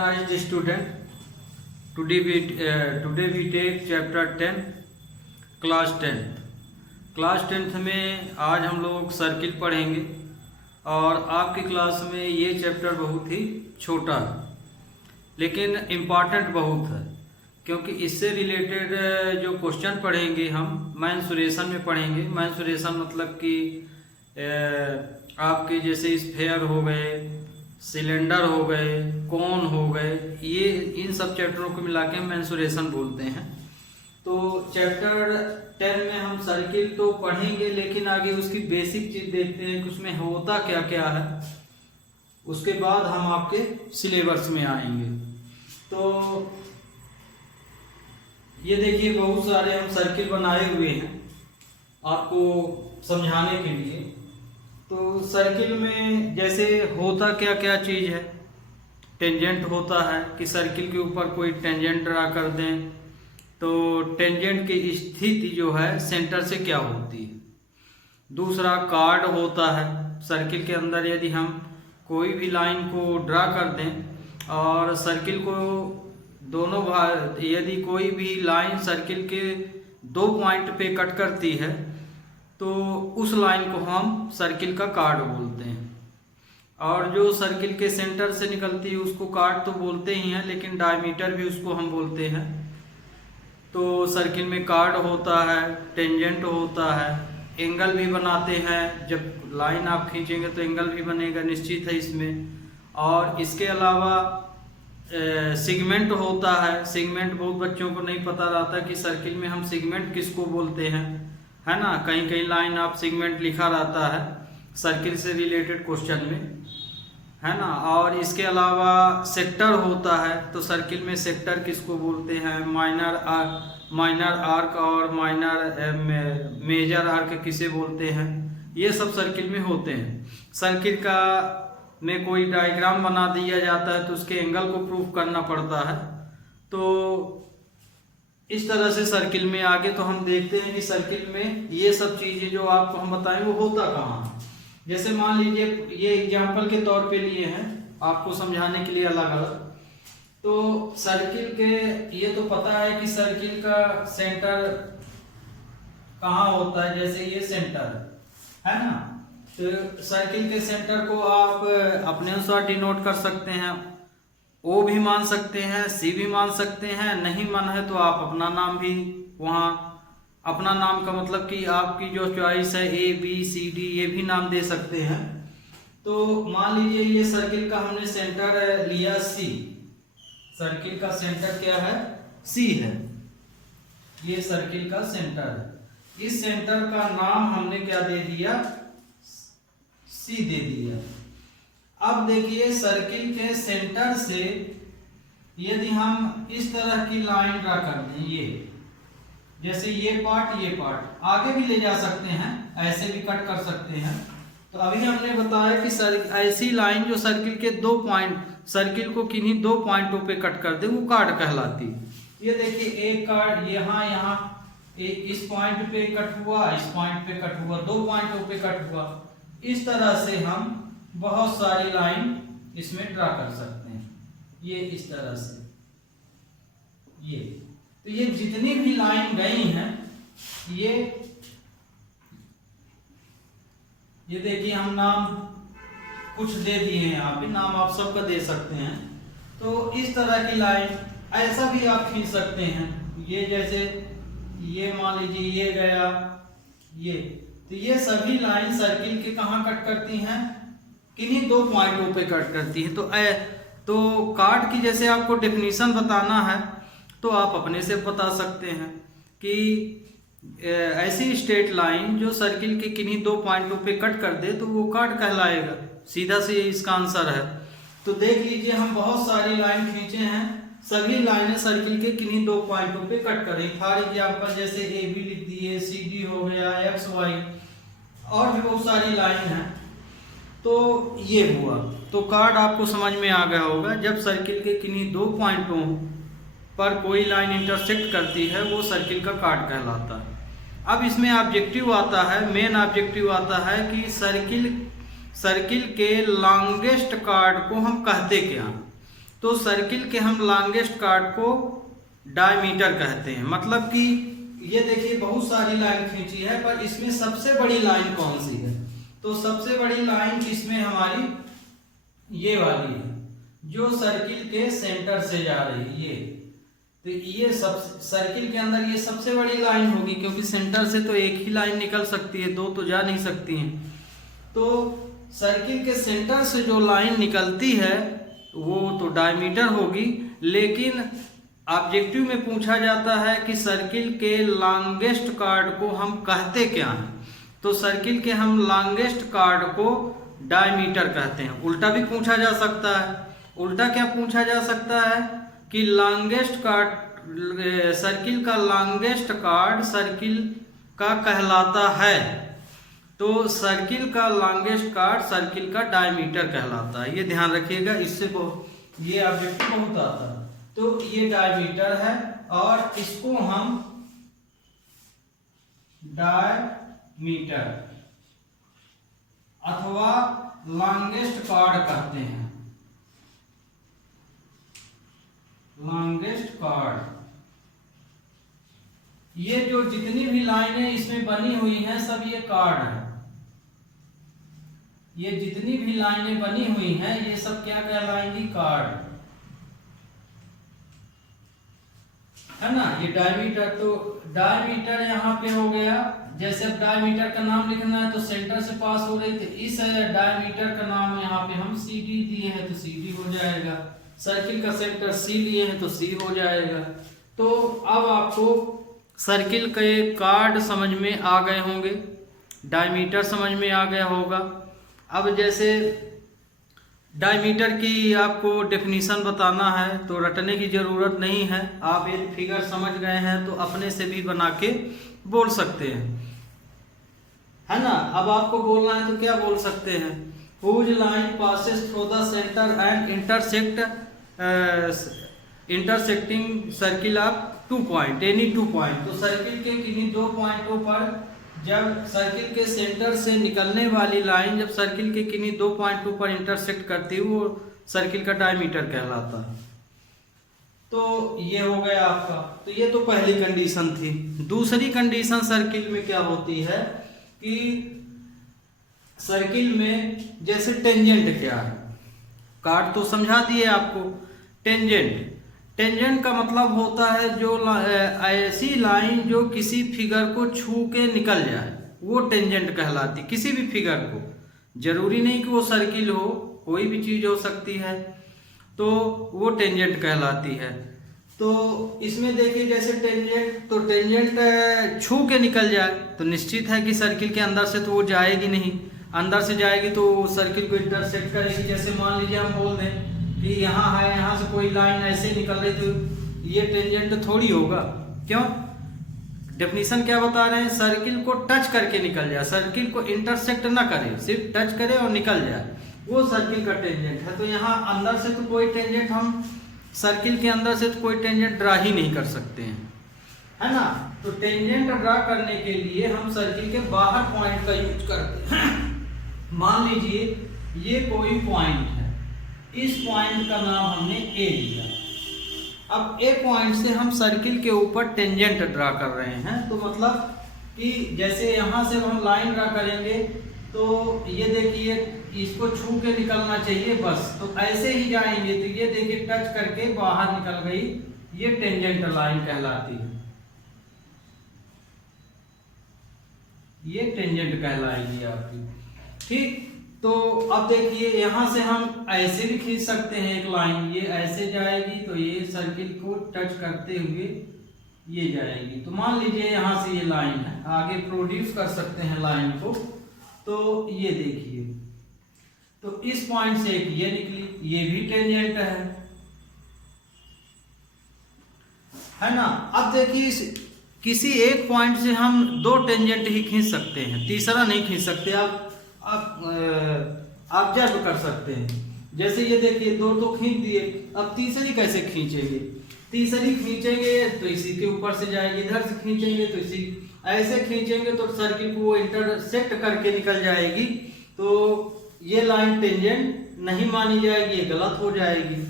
organized student. Today we take chapter 10 class 10th. Class 10th में आज हम लोग सर्किल पढ़ेंगे और आपकी क्लास में ये चैप्टर बहुत ही छोटा है लेकिन इम्पॉर्टेंट बहुत है, क्योंकि इससे रिलेटेड जो क्वेश्चन पढ़ेंगे हम मेंसुरेशन में पढ़ेंगे। मेंसुरेशन मतलब कि आपके जैसे स्फेयर हो गए, सिलेंडर हो गए, कोन हो गए, ये इन सब चैप्टरों को मिला के हम मेंसुरेशन बोलते हैं। तो चैप्टर 10 में हम सर्किल तो पढ़ेंगे लेकिन आगे उसकी बेसिक चीज देखते हैं कि उसमें होता क्या क्या है, उसके बाद हम आपके सिलेबस में आएंगे। तो ये देखिए बहुत सारे हम सर्किल बनाए हुए हैं आपको समझाने के लिए। तो सर्किल में जैसे होता क्या क्या चीज है, टेंजेंट होता है कि सर्किल के ऊपर कोई टेंजेंट ड्रा कर दें तो टेंजेंट की स्थिति जो है सेंटर से क्या होती है। दूसरा कार्ड होता है, सर्किल के अंदर यदि हम कोई भी लाइन को ड्रा कर दें और सर्किल को दोनों भाग, यदि कोई भी लाइन सर्किल के 2 पॉइंट पे कट करती है तो उस लाइन को हम सर्किल का कार्ड बोलते हैं। और जो सर्किल के सेंटर से निकलती है उसको कार्ड तो बोलते ही हैं, लेकिन डायमीटर भी उसको हम बोलते हैं। तो सर्किल में कार्ड होता है, टेंजेंट होता है, एंगल भी बनाते हैं। जब लाइन आप खींचेंगे तो एंगल भी बनेगा, निश्चित है इसमें। और इसके अलावा सेगमेंट होता है। सेगमेंट बहुत बच्चों को नहीं पता रहता कि सर्किल में हम सेगमेंट किसको बोलते हैं, है ना। कहीं कहीं लाइन आप सेगमेंट लिखा रहता है सर्किल से रिलेटेड क्वेश्चन में, है ना। और इसके अलावा सेक्टर होता है, तो सर्किल में सेक्टर किसको बोलते हैं, माइनर आर्क और मेजर आर्क किसे बोलते हैं, ये सब सर्किल में होते हैं। सर्किल का में कोई डायग्राम बना दिया जाता है तो उसके एंगल को प्रूफ करना पड़ता है। तो इस तरह से सर्किल में आगे तो हम देखते हैं कि सर्किल में ये सब चीजें जो आपको हम बताएं वो होता कहाँ है। जैसे मान लीजिए ये एग्जाम्पल के तौर पे लिए हैं आपको समझाने के लिए अलग अलग। तो सर्किल के ये तो पता है कि सर्किल का सेंटर कहाँ होता है, जैसे ये सेंटर है ना। तो सर्किल के सेंटर को आप अपने अनुसार डिनोट कर सकते हैं, ओ भी मान सकते हैं, सी भी मान सकते हैं। नहीं मन है तो आप अपना नाम भी वहाँ, अपना नाम का मतलब कि आपकी जो चॉइस है ए बी सी डी ये भी नाम दे सकते हैं। तो मान लीजिए ये सर्किल का हमने सेंटर लिया सी, सर्किल का सेंटर क्या है, सी है, ये सर्किल का सेंटर है। इस सेंटर का नाम हमने क्या दे दिया, सी दे दिया। अब देखिए सर्किल के सेंटर से यदि हम इस तरह की लाइन ड्रा कर दें, ये जैसे ये पार्ट आगे भी ले जा सकते हैं, ऐसे भी कट कर सकते हैं। तो अभी हमने बताया कि ऐसी लाइन जो सर्किल के 2 पॉइंट, सर्किल को किन्हीं 2 पॉइंटों पे कट कर दे वो कार्ड कहलाती है। ये देखिए एक कार्ड यहाँ इस पॉइंट पे कट हुआ, इस पॉइंट पे कट हुआ, 2 पॉइंटों पे कट हुआ। इस तरह से हम बहुत सारी लाइन इसमें ड्रा कर सकते हैं, ये इस तरह से ये। तो ये जितनी भी लाइन गई हैं ये देखिए हम नाम कुछ दे दिए हैं, यहाँ पे नाम आप सबका दे सकते हैं। तो इस तरह की लाइन ऐसा भी आप खींच सकते हैं। ये जैसे ये मान लीजिए ये गया ये, तो ये सभी लाइन सर्किल के कहाँ कट करती हैं, किन्हीं 2 पॉइंटों पे कट करती है। तो कार्ड की जैसे आपको डेफिनेशन बताना है तो आप अपने से बता सकते हैं कि ऐसी स्ट्रेट लाइन जो सर्किल के किन्हीं 2 पॉइंटों पे कट कर दे तो वो कार्ड कहलाएगा। सीधा से इसका आंसर है। तो देख लीजिए हम बहुत सारी लाइन खींचे हैं, सभी लाइनें सर्किल के किन्हीं 2 पॉइंटों पे कट करें। फॉर एग्जाम्पल जैसे ए बी लिख दिए, सी डी हो गया, एक्स वाई, और भी बहुत सारी लाइन है। तो ये हुआ, तो कार्ड आपको समझ में आ गया होगा। जब सर्किल के किन्हीं 2 पॉइंटों पर कोई लाइन इंटरसेक्ट करती है वो सर्किल का कार्ड कहलाता है। अब इसमें ऑब्जेक्टिव आता है, मेन ऑब्जेक्टिव आता है कि सर्किल के लॉन्गेस्ट कार्ड को हम कहते क्या हैं। तो सर्किल के हम लॉन्गेस्ट कार्ड को डायमीटर कहते हैं। मतलब कि ये देखिए बहुत सारी लाइन खींची है, पर इसमें सबसे बड़ी लाइन कौन सी है? तो सबसे बड़ी लाइन इसमें हमारी ये वाली है, जो सर्किल के सेंटर से जा रही है ये। तो ये सब सर्किल के अंदर ये सबसे बड़ी लाइन होगी, क्योंकि सेंटर से तो एक ही लाइन निकल सकती है, दो तो जा नहीं सकती हैं। तो सर्किल के सेंटर से जो लाइन निकलती है वो तो डायमीटर होगी। लेकिन ऑब्जेक्टिव में पूछा जाता है कि सर्किल के लॉन्गेस्ट कार्ड को हम कहते क्या हैं? तो सर्किल के हम लॉन्गेस्ट कार्ड को डायमीटर कहते हैं। उल्टा भी पूछा जा सकता है। उल्टा क्या पूछा जा सकता है कि लॉन्गेस्ट कार्ड, सर्किल का लॉन्गेस्ट कार्ड सर्किल का कहलाता है। तो सर्किल का लॉन्गेस्ट कार्ड सर्किल का डायमीटर कहलाता है। ये ध्यान रखिएगा, इससे ये ऑब्जेक्टिव बहुत आता है। तो ये डायमीटर है और इसको हम डायमीटर अथवा लॉन्गेस्ट कार्ड कहते हैं। लॉन्गेस्ट कार्ड, ये जो जितनी भी लाइनें इसमें बनी हुई हैं सब ये कार्ड है। ये जितनी भी लाइनें बनी हुई हैं ये सब क्या कहलाएंगी? कार्ड, है ना। ये डायमीटर, तो डायमीटर यहाँ पे हो गया। जैसे अब डायमीटर का नाम लिखना है तो सेंटर से पास हो रही, तो इस डायमीटर का नाम यहाँ पे हम CD दिए हैं तो CD हो जाएगा। सर्किल का सेंटर C लिए हैं तो C हो जाएगा। तो अब आपको सर्किल के कार्ड समझ में आ गए होंगे, डायमीटर समझ में आ गया होगा। अब जैसे डायमीटर की आपको डेफिनीशन बताना है तो रटने की ज़रूरत नहीं है। आप ये फिगर समझ गए हैं तो अपने से भी बना के बोल सकते हैं, है ना। अब आपको बोलना है तो क्या बोल सकते हैं? Whose line passes through the centre and intersecting circle of 2 point, any 2 point. तो सर्किल के किन्हीं 2 पॉइंटों पर जब सर्किल के सेंटर से निकलने वाली लाइन जब सर्किल के किन्हीं 2 पॉइंटों पर इंटरसेक्ट करती है वो सर्किल का डायमीटर कहलाता है। तो ये हो गया आपका। तो ये तो पहली कंडीशन थी। दूसरी कंडीशन सर्किल में क्या होती है कि सर्किल में जैसे टेंजेंट क्या है, कार्ड तो समझा दिए आपको। टेंजेंट का मतलब होता है जो ऐसी लाइन जो किसी फिगर को छू के निकल जाए, वो टेंजेंट कहलाती। किसी भी फिगर को, जरूरी नहीं कि वो सर्किल हो, कोई भी चीज हो सकती है, तो वो टेंजेंट कहलाती है। तो इसमें देखिए जैसे टेंजेंट, तो टेंजेंट छू के निकल जाए तो निश्चित है कि सर्किल के अंदर से तो वो जाएगी नहीं। अंदर से जाएगी तो सर्किल को इंटरसेक्ट करेगी। जैसे मान लीजिए हम बोल दें कि यहाँ है, यहाँ से कोई लाइन ऐसे निकल रही, तो ये टेंजेंट थोड़ी होगा। क्यों? डेफिनेशन क्या बता रहे हैं? सर्किल को टच करके निकल जाए, सर्किल को इंटरसेक्ट ना करे, सिर्फ टच करे और निकल जाए, वो सर्किल का टेंजेंट है। तो यहाँ अंदर से तो कोई टेंजेंट, हम सर्किल के अंदर से तो कोई टेंजेंट ड्रा ही नहीं कर सकते हैं, है ना। तो टेंजेंट ड्रा करने के लिए हम सर्किल के बाहर पॉइंट का यूज करते हैं। मान लीजिए ये कोई पॉइंट है, इस पॉइंट का नाम हमने A लिया। अब A पॉइंट से हम सर्किल के ऊपर टेंजेंट ड्रा कर रहे हैं। तो मतलब कि जैसे यहाँ से हम लाइन ड्रा करेंगे तो ये देखिए इसको छू के निकलना चाहिए बस, तो ऐसे ही जाएंगे तो ये देखिए टच करके बाहर निकल गई, ये टेंजेंट लाइन कहलाती है। ये टेंजेंट कहलाएगी आपकी, ठीक। तो अब देखिए यहाँ से हम ऐसे भी खींच सकते हैं एक लाइन, ये ऐसे जाएगी तो ये सर्किल को टच करते हुए ये जाएगी। तो मान लीजिए यहाँ से ये लाइन है, आगे प्रोड्यूस कर सकते हैं लाइन को। तो ये देखिए, तो इस पॉइंट से एक ये निकली, ये भी टेंजेंट है ना। अब देखिए किसी एक पॉइंट से हम 2 टेंजेंट ही खींच सकते हैं, तीसरा नहीं खींच सकते। आप ऑब्जर्व कर सकते हैं। जैसे ये देखिए 2 तो खींच दिए, अब तीसरी कैसे खींचेंगे? तीसरी खींचेंगे तो इसी के ऊपर से जाएगी, इधर से खींचेंगे तो इसी, ऐसे खींचेंगे तो सर्किल को वो इंटरसेक्ट करके निकल जाएगी। तो ये लाइन टेंजेंट नहीं मानी जाएगी, ये गलत हो जाएगी।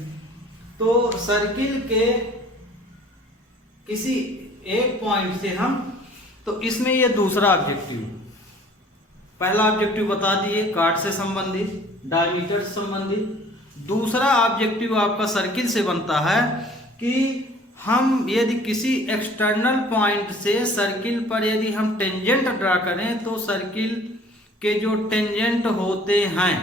तो सर्किल के किसी एक पॉइंट से हम, तो इसमें ये दूसरा ऑब्जेक्टिव, पहला ऑब्जेक्टिव बता दिए कार्ड से संबंधित, डायमीटर से संबंधित। दूसरा ऑब्जेक्टिव आपका सर्किल से बनता है कि हम यदि किसी एक्सटर्नल पॉइंट से सर्किल पर यदि हम टेंजेंट ड्रा करें तो सर्किल के जो टेंजेंट होते हैं,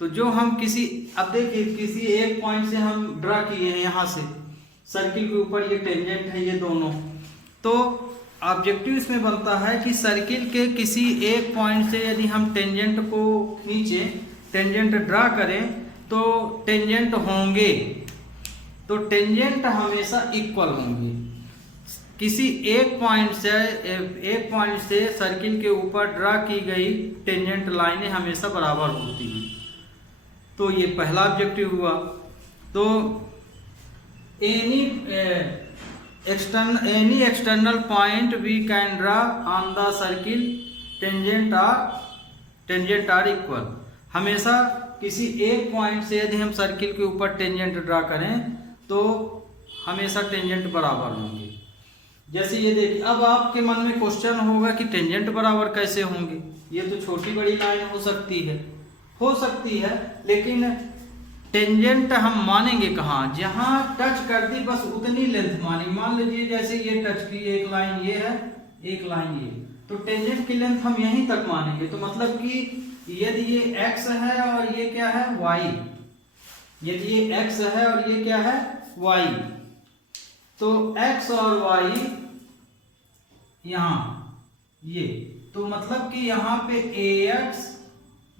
तो जो हम किसी, अब देखिए किसी एक पॉइंट से हम ड्रा किए हैं, यहाँ से सर्किल के ऊपर ये टेंजेंट है ये दोनों, तो ऑब्जेक्टिव इसमें बनता है कि सर्किल के किसी एक पॉइंट से यदि हम टेंजेंट को खींचे, टेंजेंट ड्रा करें तो टेंजेंट होंगे, तो टेंजेंट हमेशा इक्वल होंगे। किसी एक पॉइंट से सर्किल के ऊपर ड्रा की गई टेंजेंट लाइनें हमेशा बराबर होती हैं। तो ये पहला ऑब्जेक्टिव हुआ। तो any external point we can draw on the circle tangent are equal. हमेशा किसी एक पॉइंट से यदि हम सर्किल के ऊपर टेंजेंट ड्रा करें तो हमेशा टेंजेंट बराबर होंगे। जैसे ये देखिए, अब आपके मन में क्वेश्चन होगा कि टेंजेंट बराबर कैसे होंगे, ये तो छोटी बड़ी लाइन हो सकती है, लेकिन टेंजेंट हम मानेंगे कहाँ, जहाँ टच कर दी बस उतनी लेंथ मानेंगे। मान लीजिए जैसे ये टच की एक लाइन ये है, एक लाइन ये, तो टेंजेंट की लेंथ हम यहीं तक मानेंगे। तो मतलब कि यदि ये x है और ये क्या है y, यदि ये x है और ये क्या है y, तो x और y यहाँ ये, तो मतलब कि यहाँ पे ax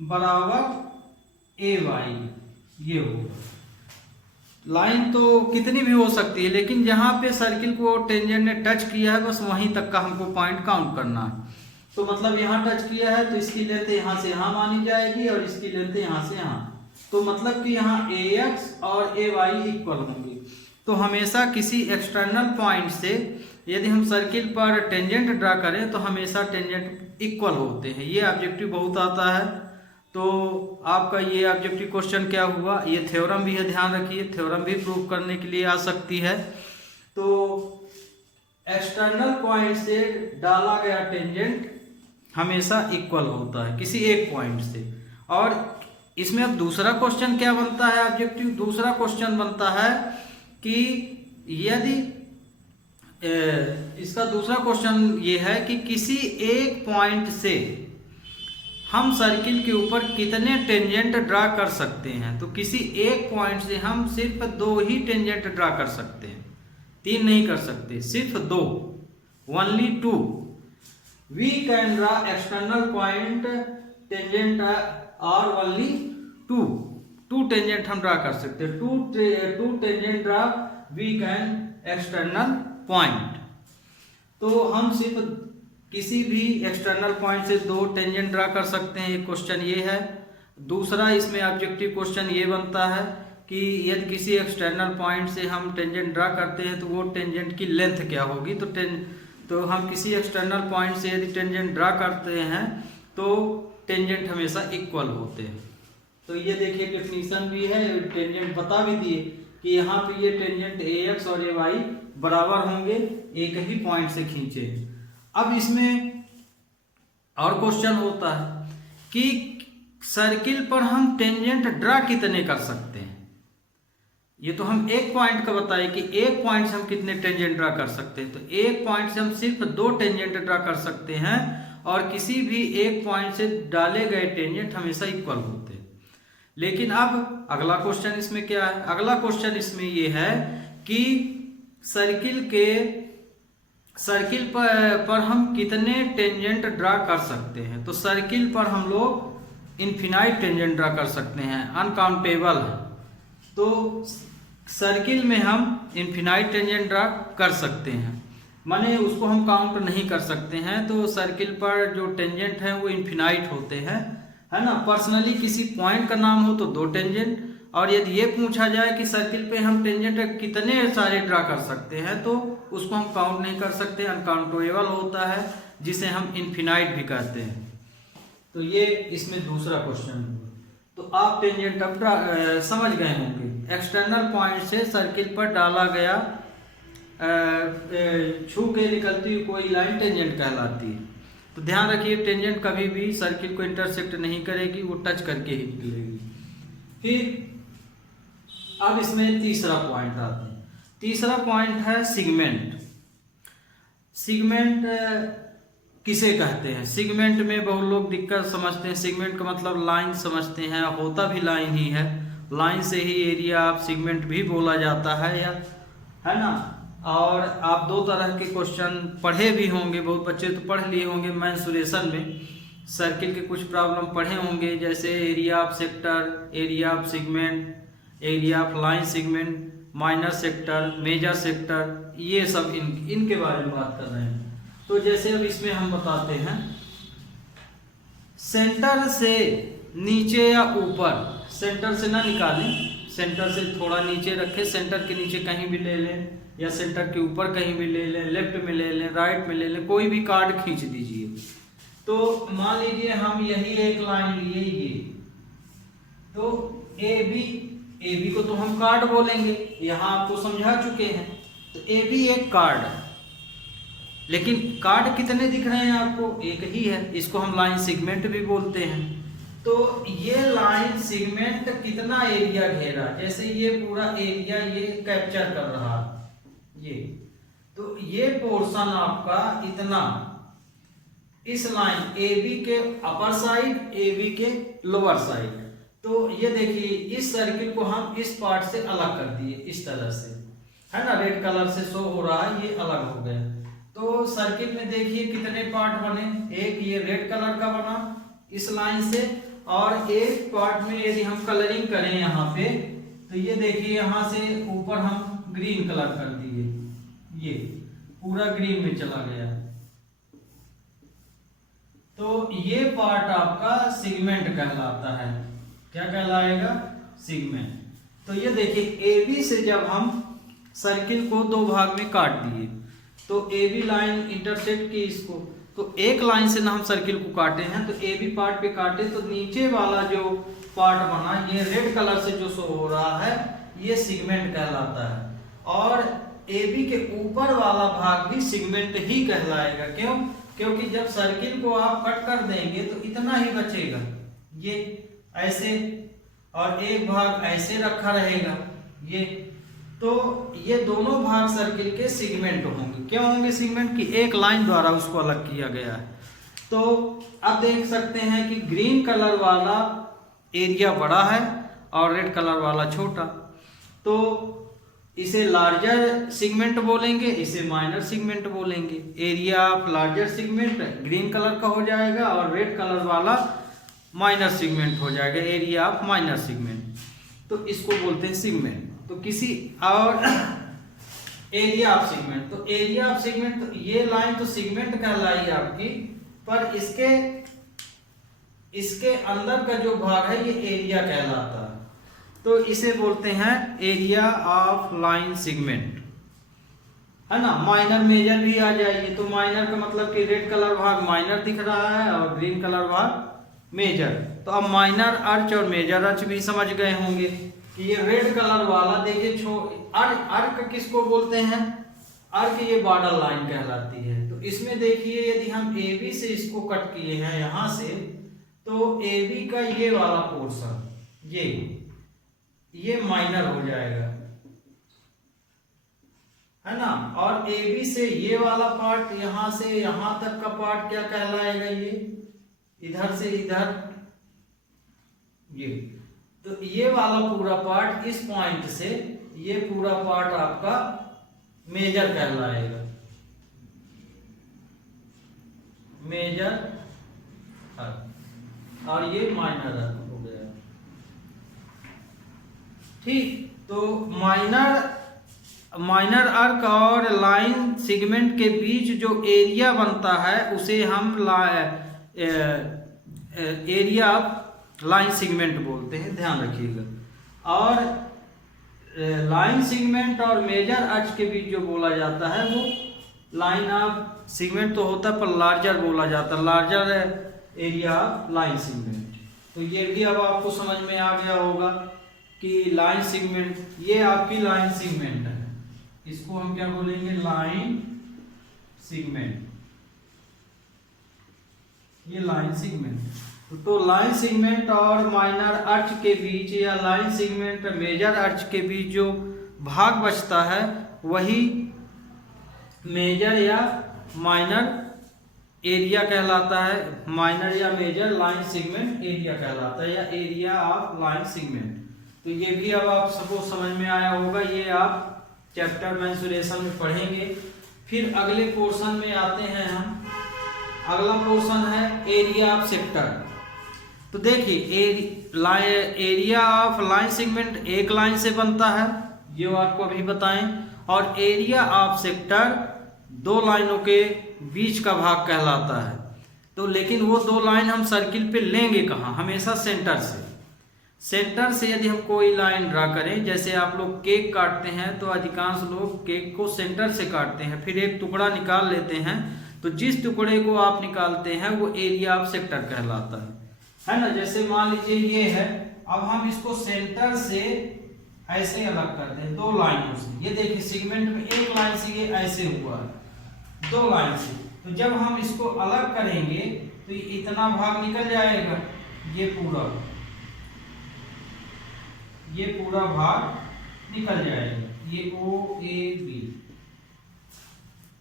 बराबर ay ये होगा। लाइन तो कितनी भी हो सकती है, लेकिन जहाँ पे सर्किल को टेंजेंट ने टच किया है बस वहीं तक का हमको पॉइंट काउंट करना है। तो मतलब यहाँ टच किया है तो इसकी लेंथ यहाँ से यहाँ मानी जाएगी और इसकी लेंथ यहाँ से यहाँ, तो मतलब कि यहाँ ax और ay इक्वल होंगे। तो हमेशा किसी एक्सटर्नल पॉइंट से यदि हम सर्किल पर टेंजेंट ड्रा करें तो हमेशा टेंजेंट इक्वल होते हैं। ये ऑब्जेक्टिव बहुत आता है। तो आपका ये ऑब्जेक्टिव क्वेश्चन क्या हुआ, ये थ्योरम भी है, ध्यान रखिए, थ्योरम भी प्रूव करने के लिए आ सकती है। तो एक्सटर्नल पॉइंट से डाला गया टेंजेंट हमेशा इक्वल होता है किसी एक पॉइंट से। और इसमें अब दूसरा क्वेश्चन क्या बनता है, ऑब्जेक्टिव दूसरा क्वेश्चन बनता है कि यदि इसका दूसरा क्वेश्चन ये है कि किसी एक पॉइंट से हम सर्किल के ऊपर कितने टेंजेंट ड्रा कर सकते हैं। तो किसी एक पॉइंट से हम सिर्फ 2 ही टेंजेंट ड्रा कर सकते हैं, 3 नहीं कर सकते, सिर्फ 2, only 2। We can draw external point tangent are only 2 tangent हम ड्रा कर सकते हैं, 2 tangent draw we can external point. तो हम सिर्फ किसी भी एक्सटर्नल पॉइंट से 2 टेंजेंट ड्रा कर सकते हैं, एक क्वेश्चन ये है। दूसरा इसमें ऑब्जेक्टिव क्वेश्चन ये बनता है कि यदि किसी एक्सटर्नल पॉइंट से हम टेंजेंट ड्रा करते हैं तो वो टेंजेंट की लेंथ क्या होगी। तो हम किसी एक्सटर्नल पॉइंट से यदि टेंजेंट ड्रा करते हैं तो टेंजेंट हमेशा इक्वल होते हैं। तो ये देखिए डेफिनेशन भी है, टेंजेंट बता भी दिए कि यहाँ पे ये टेंजेंट ax और ay बराबर होंगे एक ही पॉइंट से खींचे। अब इसमें और क्वेश्चन होता है कि सर्किल पर हम टेंजेंट ड्रा कितने कर सकते हैं। ये तो हम एक पॉइंट का बताए कि एक पॉइंट से हम कितने टेंजेंट ड्रा कर सकते हैं। तो एक पॉइंट से हम सिर्फ 2 टेंजेंट ड्रा कर सकते हैं और किसी भी एक पॉइंट से डाले गए टेंजेंट हमेशा इक्वल होते हैं। लेकिन अब अगला क्वेश्चन इसमें क्या है, अगला क्वेश्चन इसमें ये है कि सर्किल पर हम कितने टेंजेंट ड्रा कर सकते हैं। तो सर्किल पर हम लोग इनफिनाइट टेंजेंट ड्रा कर सकते हैं, अनकाउंटेबल है। तो सर्किल में हम इनफिनाइट टेंजेंट ड्रा कर सकते हैं, माने उसको हम काउंट नहीं कर सकते हैं। तो सर्किल पर जो टेंजेंट हैं वो इनफिनाइट होते हैं, है ना। पर्सनली किसी पॉइंट का नाम हो तो 2 टेंजेंट, और यदि ये पूछा जाए कि सर्किल पे हम टेंजेंट कितने सारे ड्रा कर सकते हैं तो उसको हम काउंट नहीं कर सकते, अनकाउंटेबल होता है, जिसे हम इनफिनाइट भी कहते हैं। तो ये इसमें दूसरा क्वेश्चन हुआ। तो तो आप टेंजेंट अब समझ गए होंगे। एक्सटर्नल पॉइंट से सर्किल पर डाला गया छू के निकलती हुई कोई लाइन टेंजेंट कहलाती है। तो ध्यान रखिए, टेंजेंट कभी भी सर्किल को इंटरसेक्ट नहीं करेगी, वो टच करके ही निकलेगी। फिर अब इसमें तीसरा पॉइंट आता है। तीसरा पॉइंट है सिगमेंट। सिगमेंट किसे कहते हैं? सिगमेंट में बहुत लोग दिक्कत समझते हैं। सिगमेंट का मतलब लाइन समझते हैं, होता भी लाइन ही है। लाइन से ही एरिया ऑफ सिगमेंट भी बोला जाता है, या है ना। और आप दो तरह के क्वेश्चन पढ़े भी होंगे, बहुत बच्चे तो पढ़ लिए होंगे मेंसुरेशन में। सर्किल के कुछ प्रॉब्लम पढ़े होंगे, जैसे area of sector, area of segment, area of line segment, minor sector, major sector, ये सब इनके बारे में बात कर रहे हैं। तो जैसे अब इसमें हम बताते हैं, सेंटर से नीचे या ऊपर, सेंटर से ना निकालें, सेंटर से थोड़ा नीचे रखें, सेंटर के नीचे कहीं भी ले लें या सेंटर के ऊपर कहीं भी ले लें, लेफ्ट में ले लें, राइट में ले लें, कोई भी कार्ड खींच दीजिए। तो मान लीजिए हम यही एक लाइन लिए, ये तो ए बी को तो हम कार्ड बोलेंगे, यहां आपको समझा चुके हैं। तो ए बी एक कार्ड है, लेकिन कार्ड कितने दिख रहे हैं आपको? एक ही है। इसको हम लाइन सेगमेंट भी बोलते हैं। तो ये लाइन सेगमेंट कितना एरिया घेरा, जैसे ये पूरा एरिया ये कैप्चर कर रहा ये, तो ये पोर्शन आपका इतना, इस लाइन ए बी के अपर साइड, ए बी के लोअर साइड। तो ये देखिए, इस सर्किल को हम इस पार्ट से अलग कर दिए, इस तरह से, है ना, रेड कलर से शो हो रहा है, ये अलग हो गया। तो सर्किल में देखिए कितने पार्ट बने, एक ये रेड कलर का बना इस लाइन से, और एक पार्ट में यदि हम कलरिंग करें यहाँ पे, तो ये देखिए यहाँ से ऊपर हम ग्रीन कलर कर दिए, ये पूरा ग्रीन में चला गया। तो ये पार्ट आपका सेगमेंट कहलाता है। क्या कहलाएगा? सेगमेंट। तो ये देखिए, ए बी से जब हम सर्किल को दो भाग में काट दिए, तो ए बी लाइन इंटरसेक्ट की इसको, तो एक लाइन से ना हम सर्किल को काटे हैं, तो ए बी पार्ट पे काटे, तो नीचे वाला जो पार्ट बना, ये रेड कलर से जो शो हो रहा है, ये सेगमेंट कहलाता है। और ए बी के ऊपर वाला भाग भी सेगमेंट ही कहलाएगा। क्यों? क्योंकि जब सर्किल को आप कट कर देंगे तो इतना ही बचेगा, ये ऐसे, और एक भाग ऐसे रखा रहेगा ये। तो ये दोनों भाग सर्किल के सेगमेंट होंगे। क्यों होंगे सेगमेंट? की एक लाइन द्वारा उसको अलग किया गया है। तो अब देख सकते हैं कि ग्रीन कलर वाला एरिया बड़ा है और रेड कलर वाला छोटा। तो इसे लार्जर सेगमेंट बोलेंगे, इसे माइनर सेगमेंट बोलेंगे। Area of larger segment green colour का हो जाएगा और रेड कलर वाला माइनर सेगमेंट हो जाएगा, एरिया ऑफ माइनर सेगमेंट। तो इसको बोलते हैं सेगमेंट। तो किसी और एरिया ऑफ सेगमेंट, तो एरिया ऑफ सेगमेंट, तो ये लाइन तो सेगमेंट कहलाई आपकी, पर इसके अंदर का जो भाग है ये एरिया कहलाता है। तो इसे बोलते हैं एरिया ऑफ लाइन सेगमेंट, है ना। माइनर मेजर भी आ जाएगी। तो माइनर का मतलब कि रेड कलर भाग माइनर दिख रहा है और ग्रीन कलर भाग मेजर। तो अब माइनर अर्च और मेजर अर्च भी समझ गए होंगे कि ये रेड कलर वाला देखिए, अर्क किसको बोलते हैं? अर्क ये बॉर्डर लाइन कहलाती है। तो इसमें देखिए, यदि हम ए बी से इसको कट किए हैं यहां से, तो ए बी का ये वाला पोर्शन ये माइनर हो जाएगा, है ना। और ए बी से ये वाला पार्ट, यहां से यहां तक का पार्ट क्या कहलाएगा? ये इधर से इधर, ये। तो ये वाला पूरा पार्ट, इस पॉइंट से ये पूरा पार्ट आपका मेजर कहलाएगा, मेजर अर्क, और ये माइनर अर्क हो गया। ठीक। तो माइनर अर्क और लाइन सेगमेंट के बीच जो एरिया बनता है उसे हम एरिया ऑफ लाइन सेगमेंट बोलते हैं, ध्यान रखिएगा। और लाइन सेगमेंट और मेजर अर्च के बीच जो बोला जाता है वो लाइन ऑफ सेगमेंट तो होता है, पर लार्जर बोला जाता है, larger area of line segment. तो ये भी अब आपको समझ में आ गया होगा कि लाइन सेगमेंट, ये आपकी लाइन सेगमेंट है, इसको हम क्या बोलेंगे, लाइन सेगमेंट, ये लाइन सेगमेंट। तो लाइन सेगमेंट और माइनर अर्च के बीच या लाइन सेगमेंट मेजर अर्च के बीच जो भाग बचता है वही मेजर या माइनर एरिया कहलाता है, माइनर या मेजर लाइन सेगमेंट एरिया कहलाता है, या एरिया ऑफ लाइन सेगमेंट। तो ये भी अब आप सबको समझ में आया होगा, ये आप चैप्टर मेंसुरेशन में पढ़ेंगे। फिर अगले पोर्शन में आते हैं हम, अगला पोर्शन है एरिया ऑफ सेक्टर। तो देखिए एरिया ऑफ लाइन सेगमेंट एक लाइन से बनता है, ये आपको अभी बताएं, और एरिया ऑफ सेक्टर दो लाइनों के बीच का भाग कहलाता है। तो लेकिन वो दो लाइन हम सर्किल पे लेंगे कहाँ, हमेशा सेंटर से। सेंटर से यदि हम कोई लाइन ड्रा करें, जैसे आप लोग केक काटते हैं तो अधिकांश लोग केक को सेंटर से काटते हैं, फिर एक टुकड़ा निकाल लेते हैं, तो जिस टुकड़े को आप निकालते हैं वो एरिया ऑफ सेक्टर कहलाता है ना। जैसे मान लीजिए ये है, अब हम इसको सेंटर से ऐसे अलग करते हैं दो लाइनों से। ये देखिए सेगमेंट में एक लाइन से ये ऐसे हुआ है, दो लाइन से, तो जब हम इसको अलग करेंगे तो इतना भाग निकल जाएगा, ये पूरा भाग निकल जाएगा, ये ओ ए बी।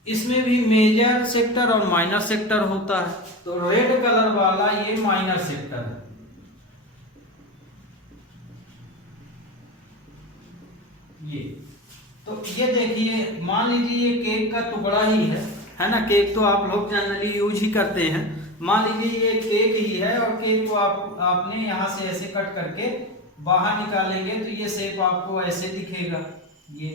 इसमें भी मेजर सेक्टर और माइनर सेक्टर होता है। तो रेड कलर वाला ये माइनर सेक्टर है, ये तो ये देखिए, मान लीजिए ये केक का टुकड़ा ही है ना। केक तो आप लोग जनरली यूज ही करते हैं। मान लीजिए ये केक ही है और केक को आपने यहाँ से ऐसे कट करके बाहर निकालेंगे तो ये शेप आपको ऐसे दिखेगा, ये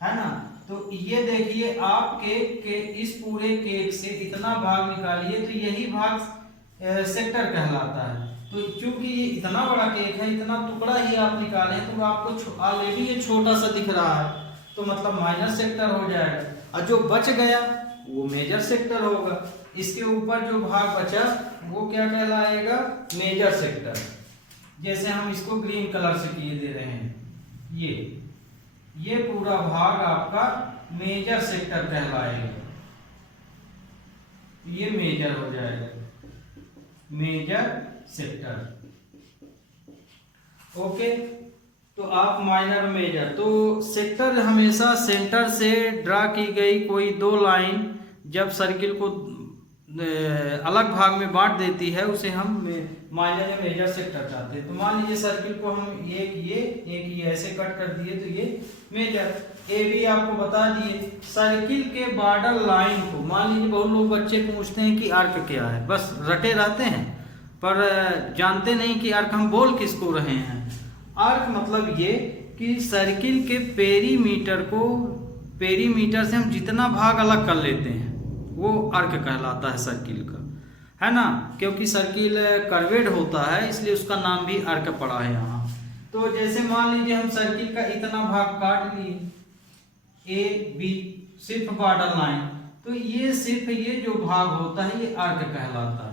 है ना। तो ये देखिए आप केक के इस पूरे केक से इतना भाग निकालिए तो यही भाग सेक्टर कहलाता है। तो चूंकि ये इतना बड़ा केक है, इतना टुकड़ा ही आप निकालें तो आपको ऑलरेडी ये छोटा सा दिख रहा है, तो मतलब माइनर सेक्टर हो जाएगा, और जो बच गया वो मेजर सेक्टर होगा। इसके ऊपर जो भाग बचा वो क्या कहलाएगा, मेजर सेक्टर। जैसे हम इसको ग्रीन कलर से किए दे रहे हैं, ये पूरा भाग आपका मेजर सेक्टर कहलाएगा, ये मेजर हो जाएगा, मेजर सेक्टर। ओके, तो आप माइनर मेजर, तो सेक्टर हमेशा सेंटर से ड्रा की गई कोई दो लाइन जब सर्किल को अलग भाग में बांट देती है उसे हम माइनर या मेजर सेक्टर कहते हैं। तो मान लीजिए सर्किल को हम एक ये ऐसे कट कर दिए तो ये मेजर। ए भी आपको बता दिए। सर्किल के बॉर्डर लाइन को, मान लीजिए बहुत लोग बच्चे पूछते हैं कि आर्क क्या है, बस रटे रहते हैं पर जानते नहीं कि आर्क हम बोल किसको रहे हैं। आर्क मतलब ये कि सर्किल के पेरीमीटर से हम जितना भाग अलग कर लेते हैं वो आर्क कहलाता है सर्किल का, है ना। क्योंकि सर्किल कर्वेड होता है इसलिए उसका नाम भी आर्क पड़ा है यहाँ। तो जैसे मान लीजिए हम सर्किल का इतना भाग काट लिए, ए बी सिर्फ बॉर्डर लाइन, तो ये सिर्फ ये जो भाग होता है ये आर्क कहलाता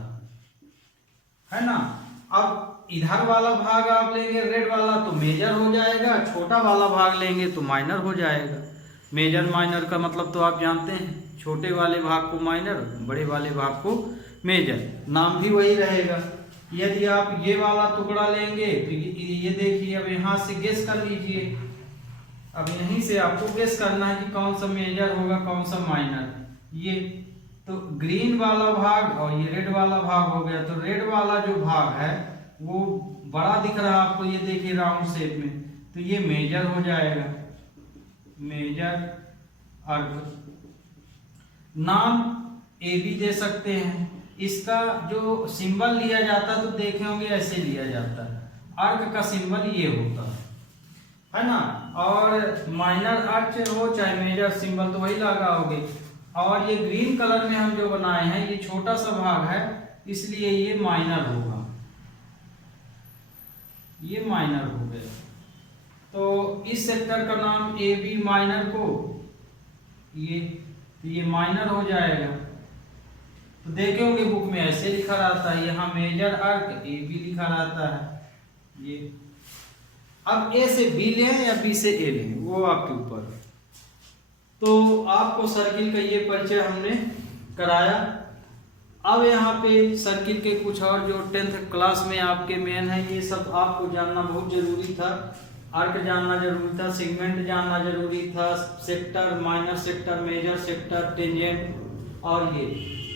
है ना। अब इधर वाला भाग आप लेंगे रेड वाला तो मेजर हो जाएगा, छोटा वाला भाग लेंगे तो माइनर हो जाएगा। मेजर माइनर का मतलब तो आप जानते हैं, छोटे वाले भाग को माइनर, बड़े वाले भाग को मेजर, नाम भी वही रहेगा। यदि आप ये वाला टुकड़ा लेंगे तो ये देखिए, अब यहाँ से गेस कर लीजिए, अब यहीं से आपको गेस करना है कि कौन सा मेजर होगा कौन सा माइनर। ये तो ग्रीन वाला भाग और ये रेड वाला भाग हो गया, तो रेड वाला जो भाग है वो बड़ा दिख रहा है आपको, ये देखिए राउंड शेप में, तो ये मेजर हो जाएगा, मेजर आर्क। नाम ए भी दे सकते हैं। इसका जो सिंबल लिया जाता है तो देखे होंगे ऐसे लिया जाता है, आर्क का सिंबल ये होता है ना। और माइनर आर्क हो चाहे मेजर, सिंबल तो वही लगाओगे। और ये ग्रीन कलर में हम जो बनाए हैं ये छोटा सा भाग है इसलिए ये माइनर होगा, ये माइनर हो गया। तो इस सेक्टर का नाम ए बी माइनर को ये माइनर हो जाएगा। तो देखे होंगे बुक में ऐसे लिखा रहता है, यहाँ मेजर आर्क ए बी लिखा रहता है ये। अब ए से बी लें या बी से ए लें वो आपके ऊपर। तो आपको सर्किल का ये परिचय हमने कराया। अब यहाँ पे सर्किल के कुछ और जो 10th क्लास में आपके मेन है ये सब आपको जानना बहुत जरूरी था। आर्क जानना जरूरी था, सेगमेंट जानना जरूरी था, sector, minor sector, major sector, tangent और ये।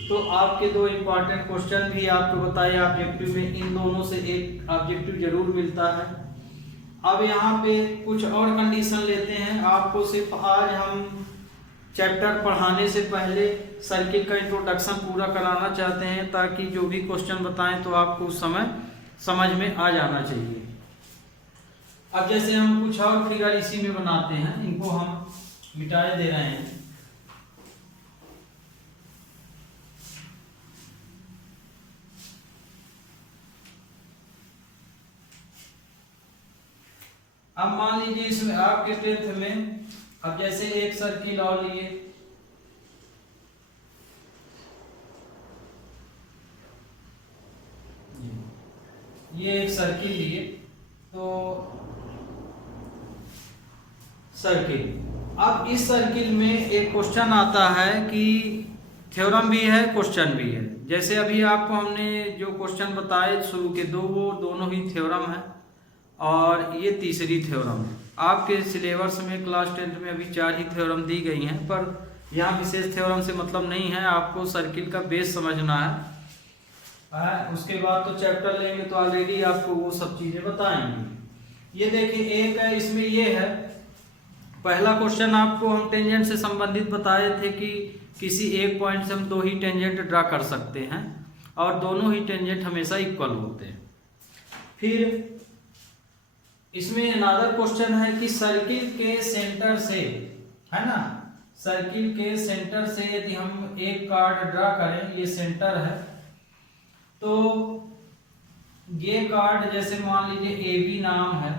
तो आपके दो इम्पॉर्टेंट क्वेश्चन भी आपको बताए ऑब्जेक्टिव में, इन दोनों से एक ऑब्जेक्टिव जरूर मिलता है। अब यहाँ पे कुछ और कंडीशन लेते हैं। आपको सिर्फ आज हम चैप्टर पढ़ाने से पहले सर्किल का इंट्रोडक्शन पूरा कराना चाहते हैं, ताकि जो भी क्वेश्चन बताएं तो आपको उस समय समझ में आ जाना चाहिए। अब जैसे हम कुछ और फिगर इसी में बनाते हैं, इनको हम मिटाए दे रहे हैं। अब मान लीजिए इसमें आपके 10th में, अब जैसे एक सर्किल और लिए, ये एक सर्किल लिए, तो सर्किल, अब इस सर्किल में एक क्वेश्चन आता है कि थ्योरम भी है क्वेश्चन भी है। जैसे अभी आपको हमने जो क्वेश्चन बताए शुरू के दो, वो दोनों ही थ्योरम है और ये तीसरी थ्योरम है। आपके सिलेबस में क्लास 10th में अभी 4 ही थ्योरम दी गई हैं, पर यहाँ विशेष थ्योरम से मतलब नहीं है, आपको सर्किल का बेस समझना है। उसके बाद तो चैप्टर लेंगे तो ऑलरेडी आपको वो सब चीज़ें बताएंगे। ये देखिए एक है, इसमें ये है पहला क्वेश्चन, आपको हम टेंजेंट से संबंधित बताए थे कि किसी एक पॉइंट से हम 2 ही टेंजेंट ड्रा कर सकते हैं और दोनों ही टेंजेंट हमेशा इक्वल होते हैं। फिर इसमें अनदर क्वेश्चन है कि सर्किल के सेंटर से, है ना, सर्किल के सेंटर से यदि हम एक कार्ड ड्रा करें, ये सेंटर है, तो ये कार्ड जैसे मान लीजिए ए बी नाम है,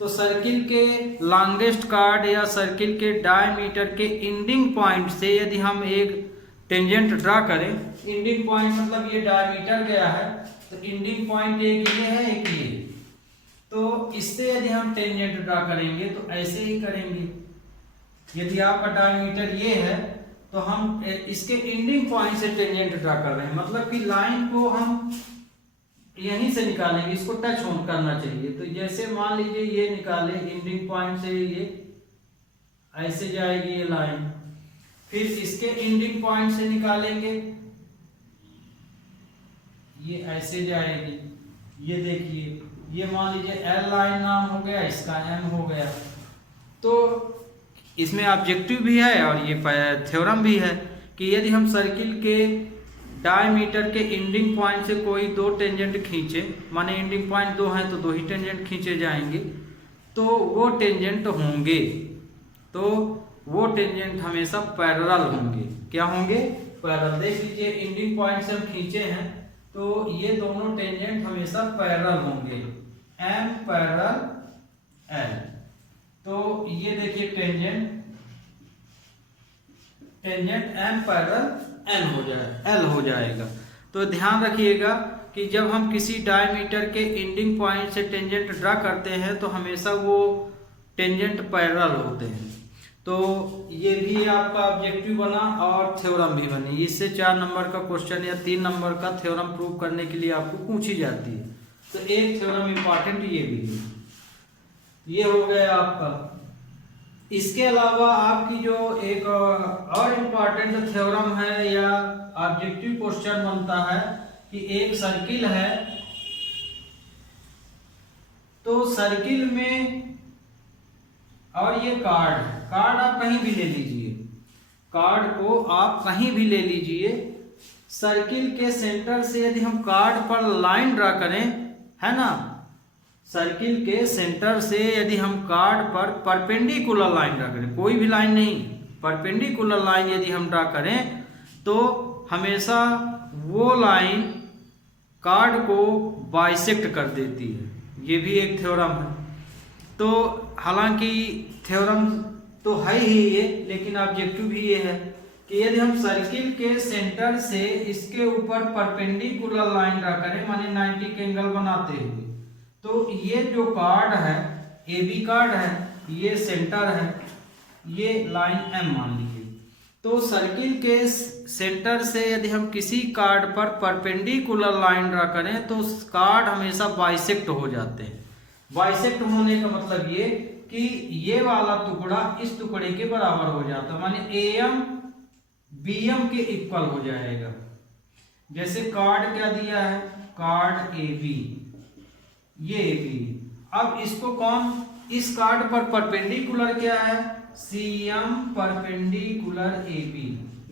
तो सर्किल के लॉन्गेस्ट कार्ड या सर्किल के डायमीटर के एंडिंग पॉइंट से यदि हम एक टेंजेंट ड्रा करें, एंडिंग पॉइंट मतलब ये डायमीटर गया है, तो एंडिंग पॉइंट एक ये है एक ये, तो इससे यदि हम टेंजेंट ड्रा करेंगे तो ऐसे ही करेंगे। यदि आपका डायमीटर ये है तो हम इसके एंडिंग पॉइंट से टेंजेंट ड्रा कर रहे हैं, मतलब कि लाइन को हम यहीं से निकालेंगे, इसको टच होन करना चाहिए। तो जैसे मान लीजिए ये निकाले एंडिंग पॉइंट से, ये ऐसे जाएगी ये लाइन, फिर इसके एंडिंग पॉइंट से निकालेंगे, ये ऐसे जाएगी। ये देखिए, ये मान लीजिए एल लाइन नाम हो गया, इसका एम हो गया। तो इसमें ऑब्जेक्टिव भी है और ये थ्योरम भी है कि यदि हम सर्किल के डायमीटर के एंडिंग पॉइंट से कोई 2 टेंजेंट खींचे, माने एंडिंग पॉइंट 2 हैं तो 2 ही टेंजेंट खींचे जाएंगे, तो वो टेंजेंट होंगे, तो वो टेंजेंट हमेशा पैरेलल होंगे। क्या होंगे? पैरेलल। देख लीजिए एंडिंग पॉइंट से हम खींचे हैं तो ये दोनों टेंजेंट हमेशा पैरेलल होंगे, एम पैरेलल एल। तो ये देखिए टेंजेंट एम पैरेलल एल हो जाएगा। तो ध्यान रखिएगा कि जब हम किसी डायमीटर के एंडिंग पॉइंट से टेंजेंट ड्रा करते हैं तो हमेशा वो टेंजेंट पैरेलल होते हैं। तो ये भी आपका ऑब्जेक्टिव बना और थ्योरम भी बनी। इससे 4 नंबर का क्वेश्चन या 3 नंबर का थ्योरम प्रूव करने के लिए आपको पूछी जाती है। तो एक थ्योरम इंपॉर्टेंट ये भी है। ये हो गया आपका। इसके अलावा आपकी जो एक और इम्पॉर्टेंट थ्योरम है या ऑब्जेक्टिव क्वेश्चन बनता है कि एक सर्किल है, तो सर्किल में और ये कार्ड आप कहीं भी ले लीजिए, कार्ड को आप कहीं भी ले लीजिए, सर्किल के सेंटर से यदि हम कार्ड पर लाइन ड्रा करें, है ना, सर्किल के सेंटर से यदि हम कार्ड पर परपेंडिकुलर लाइन ड्रा करें, कोई भी लाइन नहीं, परपेंडिकुलर लाइन यदि हम ड्रा करें तो हमेशा वो लाइन कार्ड को बाइसेक्ट कर देती है। ये भी एक थ्योरम है। तो हालांकि थ्योरम तो है ही ये, लेकिन ऑब्जेक्टिव भी ये है कि यदि हम सर्किल के सेंटर से इसके ऊपर परपेंडिकुलर लाइन ड्रा करें, माने 90 के एंगल बनाते हुए, तो ये जो कार्ड है ए बी कार्ड है, ये सेंटर है, ये लाइन एम मान लीजिए। तो सर्किल के सेंटर से यदि हम किसी कार्ड पर परपेंडिकुलर लाइन ड्रा करें तो कार्ड हमेशा बाइसेक्ट हो जाते हैं। बाइसेक्ट होने का मतलब ये कि ये वाला टुकड़ा इस टुकड़े के बराबर हो जाता है, माने एम बीएम के इक्वल हो जाएगा। जैसे कार्ड क्या दिया है, कार्ड ए बी, ये ए बी। अब इसको कौन, इस कार्ड पर परपेंडिकुलर क्या है, सीएम परपेंडिकुलर ए बी।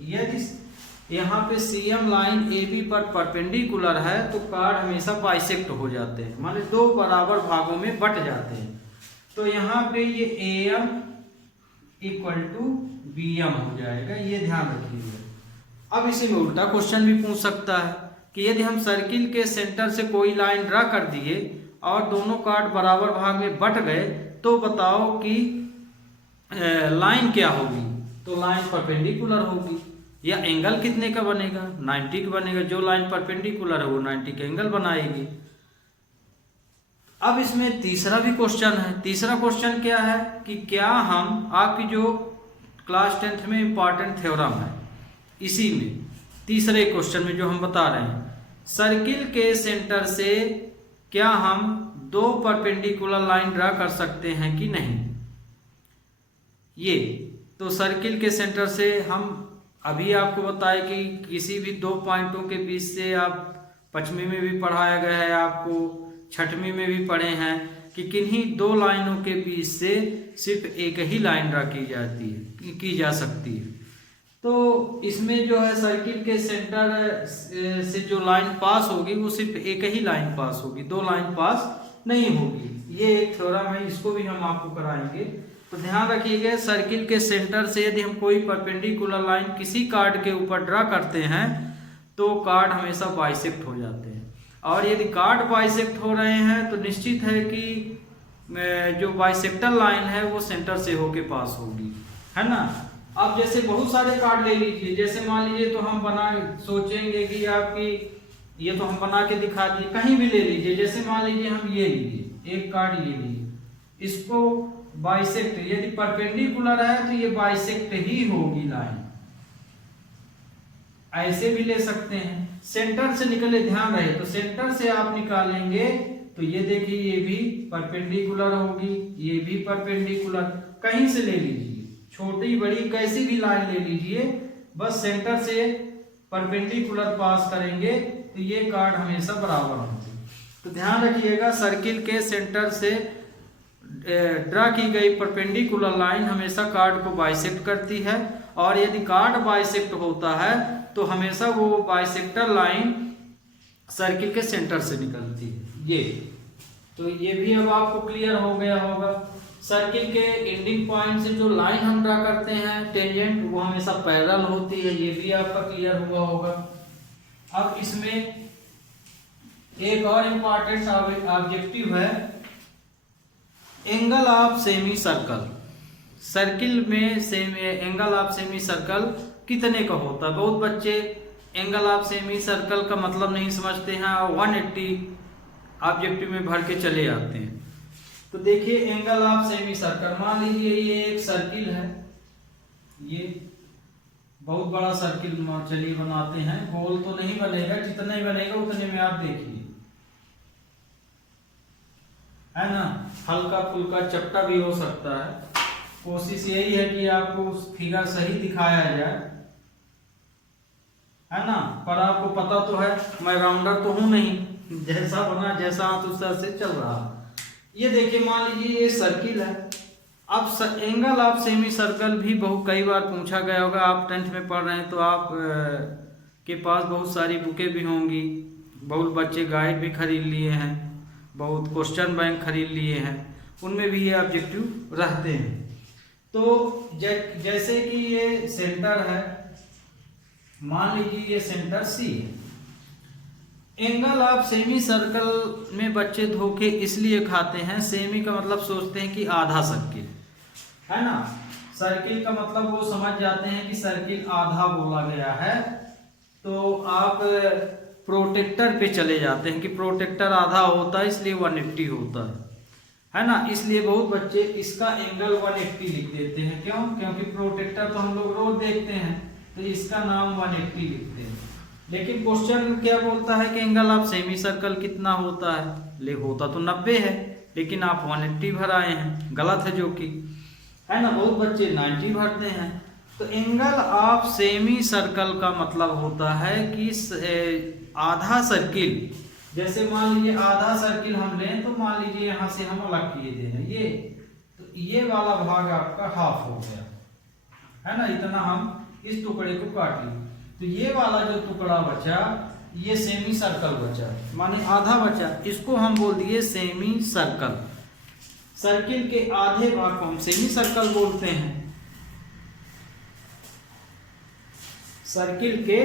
यदि यहाँ पे सीएम लाइन ए बी पर परपेंडिकुलर है तो कार्ड हमेशा बाइसेक्ट हो जाते हैं, माने दो बराबर भागों में बट जाते हैं। तो यहाँ पे ये एम इक्वल टू बीएम हो जाएगा, ये ध्यान रखिएगा। अब इसी में उल्टा क्वेश्चन भी पूछ सकता है कि यदि हम सर्किल के सेंटर से कोई लाइन ड्रा कर दिए और दोनों कार्ड बराबर भाग में बट गए तो बताओ कि लाइन क्या होगी। तो लाइन परपेंडिकुलर होगी, या एंगल कितने का बनेगा, 90 का बनेगा। जो लाइन परपेंडिकुलर है वो 90 का एंगल बनाएगी। अब इसमें तीसरा भी क्वेश्चन है। तीसरा क्वेश्चन क्या है कि क्या हम, आपकी जो क्लास 10th में इंपॉर्टेंट थ्योरम है, इसी में तीसरे क्वेश्चन में जो हम बता रहे हैं, सर्किल के सेंटर से क्या हम दो परपेंडिकुलर लाइन ड्रा कर सकते हैं कि नहीं। ये तो सर्किल के सेंटर से हम अभी आपको बताए कि किसी भी दो पॉइंटों के बीच से, आप 5वीं में भी पढ़ाया गया है, आपको 6वीं में भी पढ़े हैं कि किन्हीं दो लाइनों के बीच से सिर्फ एक ही लाइन ड्रा की जा सकती है। तो इसमें जो है सर्किल के सेंटर से जो लाइन पास होगी वो सिर्फ एक ही लाइन पास होगी, दो लाइन पास नहीं होगी। ये एक थ्योरम है, इसको भी हम आपको कराएंगे। तो ध्यान रखिएगा, सर्किल के सेंटर से यदि हम कोई परपेंडिकुलर लाइन किसी कार्ड के ऊपर ड्रा करते हैं तो कार्ड हमेशा बाइसेक्ट हो जाते हैं। और यदि कार्ड बाइसेक्ट हो रहे हैं तो निश्चित है कि जो बाइसेक्टर लाइन है वो सेंटर से होके पास होगी, है ना। अब जैसे बहुत सारे कार्ड ले लीजिए, जैसे मान लीजिए, तो हम सोचेंगे कि आपकी, ये तो हम बना के दिखा दिए, कहीं भी ले लीजिए। जैसे मान लीजिए हम ये लीजिए, एक कार्ड ये लीजिए, इसको बाइसेक्ट, यदि परपेंडिकुलर है तो ये बाइसेक्ट ही होगी लाइन। ऐसे भी ले सकते हैं, सेंटर से निकले, ध्यान रहे, तो सेंटर से आप निकालेंगे तो ये देखिए ये भी परपेंडिकुलर होगी, ये भी परपेंडिकुलर, कहीं से ले लीजिए, छोटी बड़ी कैसी भी लाइन ले लीजिए, बस सेंटर से परपेंडिकुलर पास करेंगे तो ये कार्ड हमेशा बराबर होंगे। तो ध्यान रखिएगा, सर्किल के सेंटर से ड्रा की गई परपेंडिकुलर लाइन हमेशा कार्ड को बाइसेक्ट करती है, और यदि कार्ड बाइसेक्ट होता है तो हमेशा वो बाइसेक्टर लाइन सर्किल के सेंटर से निकलती है। ये तो ये भी अब आपको क्लियर हो गया होगा। सर्किल के एंडिंग पॉइंट से जो लाइन हम ड्रा करते हैं टेंजेंट, वो हमेशा पैरेलल होती है, ये भी आपका क्लियर हुआ होगा। अब इसमें एक और इम्पॉर्टेंट ऑब्जेक्टिव है, angle of semi circle. Circle में एंगल ऑफ सेमी सर्कल कितने का होता है। बहुत बच्चे एंगल ऑफ सेमी सर्कल का मतलब नहीं समझते हैं और 180 ऑब्जेक्टिव में भर के चले आते हैं। तो देखिए एंगल ऑफ सेमी सर्कल, मान लीजिए ये एक सर्किल है, ये बहुत बड़ा सर्किल चलिए बनाते हैं, गोल तो नहीं बनेगा, जितना ही बनेगा उतने में आप देखिए, है ना, हल्का फुल्का चपटा भी हो सकता है। कोशिश यही है कि आपको फिगर सही दिखाया जाए, है ना। पर आपको पता तो है मैं राउंडर तो हूं नहीं, जैसा बना जैसा हाथ उस तरह से चल रहा। ये देखिए मान लीजिए ये सर्किल है। अब एंगल ऑफ सेमी सर्कल भी बहुत कई बार पूछा गया होगा, आप 10th में पढ़ रहे हैं तो आप के पास बहुत सारी बुकें भी होंगी, बहुत बच्चे गाइड भी खरीद लिए हैं, बहुत क्वेश्चन बैंक खरीद लिए हैं, उनमें भी ये ऑब्जेक्टिव रहते हैं। तो जैसे कि ये सेंटर है, मान लीजिए ये सेंटर सी है। एंगल ऑफ सेमी सर्कल में बच्चे धोखे इसलिए खाते हैं, सेमी का मतलब सोचते हैं कि आधा सर्किल, है ना। सर्किल का मतलब वो समझ जाते हैं कि सर्किल आधा बोला गया है, तो आप प्रोटेक्टर पे चले जाते हैं कि प्रोटेक्टर आधा होता है इसलिए 180 होता है ना। इसलिए बहुत बच्चे इसका एंगल 180 लिख देते हैं। क्यों? क्योंकि प्रोटेक्टर तो हम लोग रोज देखते हैं, तो इसका नाम 180 लिखते हैं। लेकिन क्वेश्चन क्या बोलता है कि एंगल ऑफ सेमी सर्कल कितना होता है? ले होता तो 90 है, लेकिन आप 180 भर आए हैं, गलत है जो कि, है ना। बहुत बच्चे 90 भरते हैं। तो एंगल ऑफ सेमी सर्कल का मतलब होता है कि आधा सर्किल, जैसे मान लीजिए आधा सर्किल हम लें, तो मान लीजिए यहाँ से हम अलग किए दे रहे ये, तो ये वाला भाग आपका हाफ हो गया, है ना। इतना हम इस टुकड़े को काट लिए, तो ये वाला जो टुकड़ा बचा ये सेमी सर्कल बचा, माने आधा बचा, इसको हम बोल दिए सेमी सर्कल। सर्किल के आधे भाग को हम सेमी सर्कल बोलते हैं। सर्किल के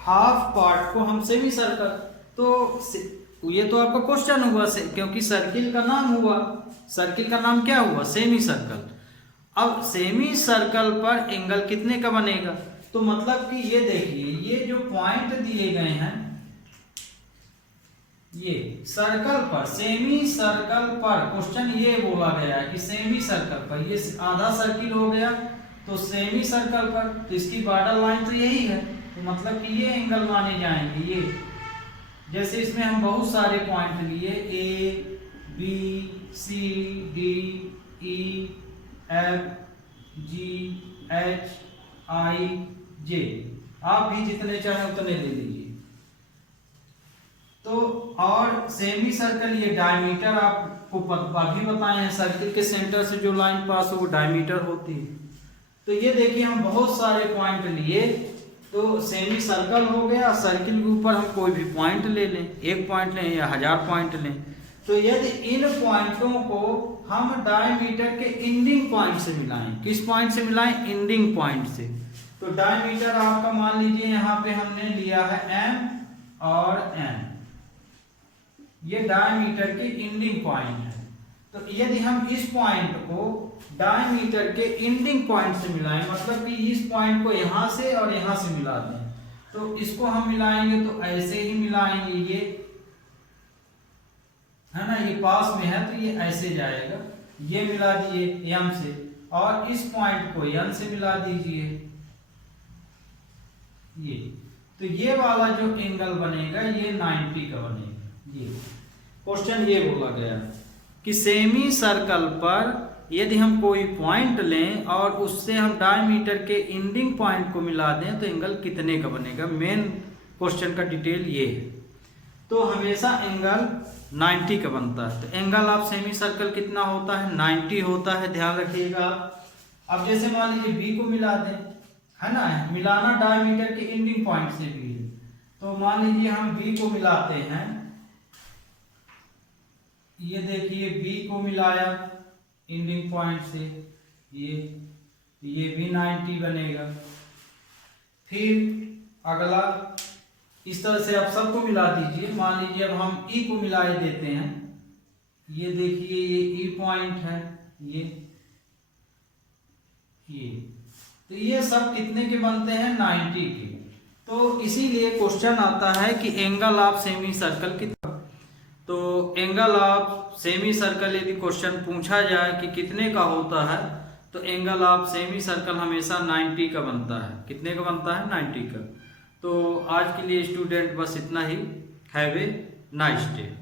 हाफ पार्ट को हम सेमी सर्कल। तो ये तो आपका क्वेश्चन हुआ क्योंकि सर्किल का नाम हुआ, सर्किल का नाम क्या हुआ? Semi circle. अब सेमी सर्कल पर एंगल कितने का बनेगा? तो मतलब कि ये देखिए, ये जो पॉइंट दिए गए हैं, ये सर्कल पर, सेमी सर्कल पर क्वेश्चन ये बोला गया है कि सेमी सर्कल पर, ये आधा सर्किल हो गया तो सेमी सर्कल पर, तो इसकी बॉर्डर लाइन तो यही है, तो मतलब कि ये एंगल माने जाएंगे ये। जैसे इसमें हम बहुत सारे पॉइंट लिए, A B C D E F G H I J, आप भी जितने चाहे उतने ले लीजिए। तो और सेमी सर्कल ये डायमीटर आपको अभी बताए हैं, सर्किल के सेंटर से जो लाइन पास हो वो डायमीटर होती है। तो ये देखिए हम बहुत सारे पॉइंट लिए, तो सेमी सर्कल हो गया। सर्किल के ऊपर हम कोई भी पॉइंट ले लें, एक पॉइंट लें या 1000 पॉइंट लें, तो यदि इन पॉइंटों को हम डायमीटर के एंडिंग पॉइंट से मिलाएं, किस पॉइंट से मिलाएं? एंडिंग पॉइंट से। तो डायमीटर आपका मान लीजिए यहाँ पे हमने लिया है एम और एम, ये डायमीटर के एंडिंग पॉइंट है। तो यदि हम इस पॉइंट को डायमीटर के एंडिंग पॉइंट से मिलाएं, मतलब कि इस पॉइंट को यहां से और यहां से मिला दें, तो इसको हम मिलाएंगे तो ऐसे ही मिलाएंगे, ये है ना, ये पास में है तो ये ऐसे जाएगा, ये मिला दिए एम से, और इस पॉइंट को एन से मिला दीजिए, ये। तो ये वाला जो एंगल बनेगा ये 90 का बनेगा। ये क्वेश्चन ये बोला गया कि सेमी सर्कल पर यदि हम कोई पॉइंट लें और उससे हम डायमीटर के एंडिंग पॉइंट को मिला दें तो एंगल कितने का बनेगा। मेन क्वेश्चन का डिटेल ये है। तो हमेशा एंगल 90 का बनता है। तो एंगल ऑफ सेमी सर्कल कितना होता है? 90 होता है, ध्यान रखिएगा। अब जैसे मान लीजिए बी को मिला दें, है ना, मिलाना डायमीटर के एंडिंग पॉइंट से भी है। तो मान लीजिए हम बी को मिलाते हैं, ये देखिए बी को मिलाया एंडिंग पॉइंट से, ये भी 90 बनेगा। फिर अगला इस तरह से आप सबको मिला दीजिए। मान लीजिए अब हम ई को मिला देते हैं, ये देखिए ये ई पॉइंट है, ये तो ये सब कितने के बनते हैं? 90 के। तो इसीलिए क्वेश्चन आता है कि एंगल ऑफ सेमी सर्कल कितना। तो एंगल ऑफ सेमी सर्कल यदि क्वेश्चन पूछा जाए कि कितने का होता है, तो एंगल ऑफ सेमी सर्कल हमेशा 90 का बनता है। कितने का बनता है? 90 का। तो आज के लिए स्टूडेंट बस इतना ही। Have a nice day.